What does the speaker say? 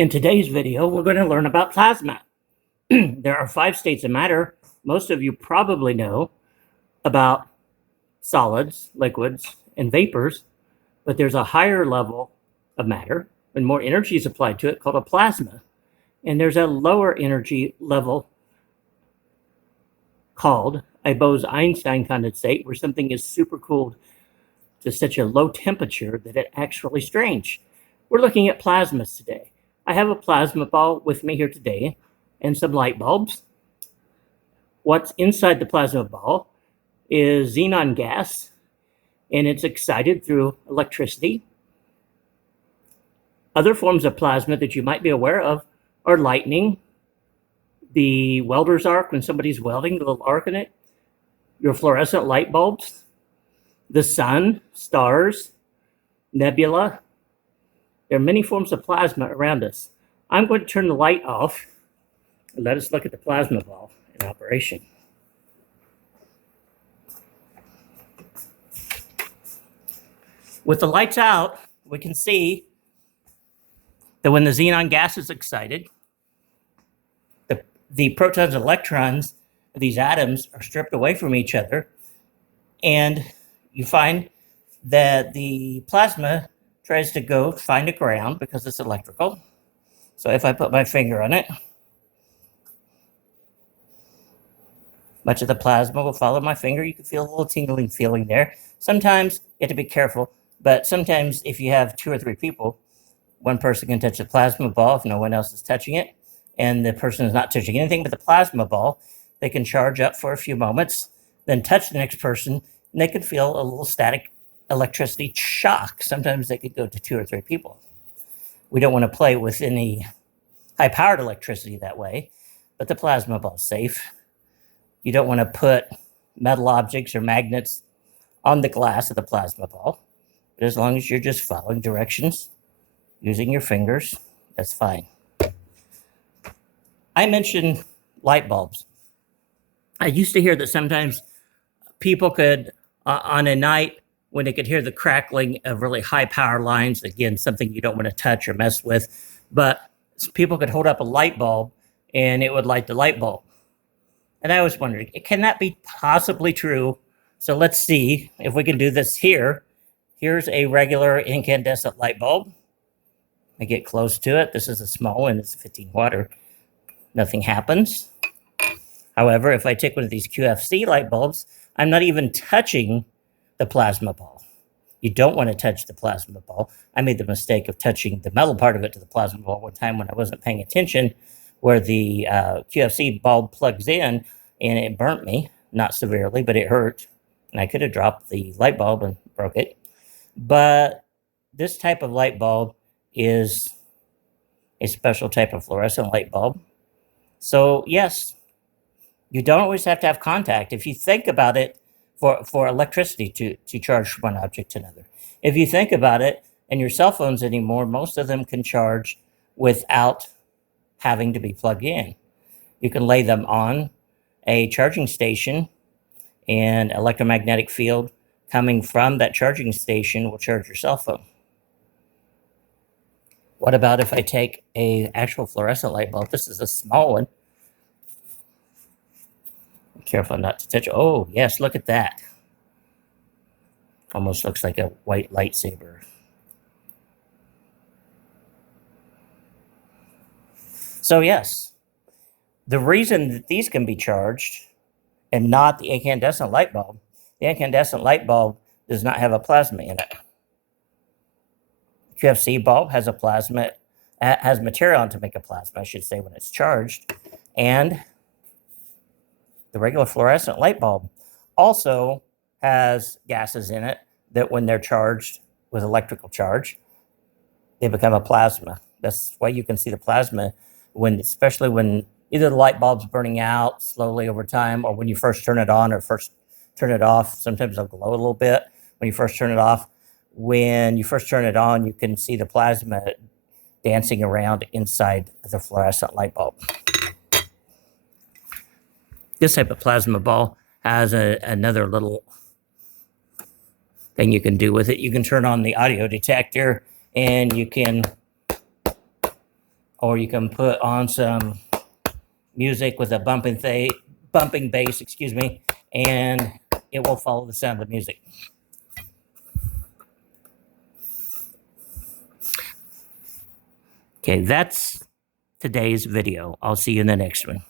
In today's video, we're going to learn about plasma. There are 5 states of matter. Most of you probably know about solids, liquids, and vapors, but there's a higher level of matter and more energy is applied to it called a plasma. And there's a lower energy level called a Bose-Einstein condensate, where something is supercooled to such a low temperature that it acts really strange. We're looking at plasmas today. I have a plasma ball with me here today and some light bulbs. What's inside the plasma ball is xenon gas, and it's excited through electricity. Other forms of plasma that you might be aware of are lightning, the welder's arc when somebody's welding, the little arc in it, your fluorescent light bulbs, the sun, stars, nebula. There are many forms of plasma around us. I'm going to turn the light off and let us look at the plasma ball in operation. With the lights out, we can see that when the xenon gas is excited, the protons and electrons of these atoms are stripped away from each other, and you find that the plasma tries to go find a ground because it's electrical. So if I put my finger on it, much of the plasma will follow my finger. You can feel a little tingling feeling there. Sometimes you have to be careful, but sometimes if you have 2 or 3 people, one person can touch the plasma ball if no one else is touching it, and the person is not touching anything but the plasma ball. They can charge up for a few moments, then touch the next person, and they can feel a little static electricity shock. Sometimes they could go to 2 or 3 people. We don't want to play with any high-powered electricity that way, but the plasma ball is safe. You don't want to put metal objects or magnets on the glass of the plasma ball, but as long as you're just following directions, using your fingers, that's fine. I mentioned light bulbs. I used to hear that sometimes people could, on a night when they could hear the crackling of really high power lines, again, something you don't want to touch or mess with, but people could hold up a light bulb and it would light the light bulb. And I was wondering, can that be possibly true? So let's see if we can do this here. Here's a regular incandescent light bulb. I get close to it. This is a small one, it's 15 watt. Nothing happens. However, if I take one of these QFC light bulbs, I'm not even touching the plasma ball. You don't want to touch the plasma ball. I made the mistake of touching the metal part of it to the plasma ball one time when I wasn't paying attention, where the QFC bulb plugs in, and it burnt me, not severely, but it hurt. And I could have dropped the light bulb and broke it. But this type of light bulb is a special type of fluorescent light bulb. So yes, you don't always have to have contact. If you think about it, for electricity to charge from one object to another. If you think about it, and your cell phones anymore, most of them can charge without having to be plugged in. You can lay them on a charging station, and electromagnetic field coming from that charging station will charge your cell phone. What about if I take a actual fluorescent light bulb? This is a small one. Be careful not to touch. Oh, yes, look at that. Almost looks like a white lightsaber. So yes, the reason that these can be charged and not the incandescent light bulb, the incandescent light bulb does not have a plasma in it. QFC bulb has a plasma, has material to make a plasma, I should say, when it's charged. And the regular fluorescent light bulb also has gases in it that when they're charged with electrical charge, they become a plasma. That's why you can see the plasma especially when either the light bulb's burning out slowly over time, or when you first turn it on or first turn it off. Sometimes it'll glow a little bit when you first turn it off. When you first turn it on, you can see the plasma dancing around inside the fluorescent light bulb. This type of plasma ball has another little thing you can do with it. You can turn on the audio detector, and you can or you can put on some music with a bumping bass, excuse me, and it will follow the sound of the music. Okay, that's today's video. I'll see you in the next one.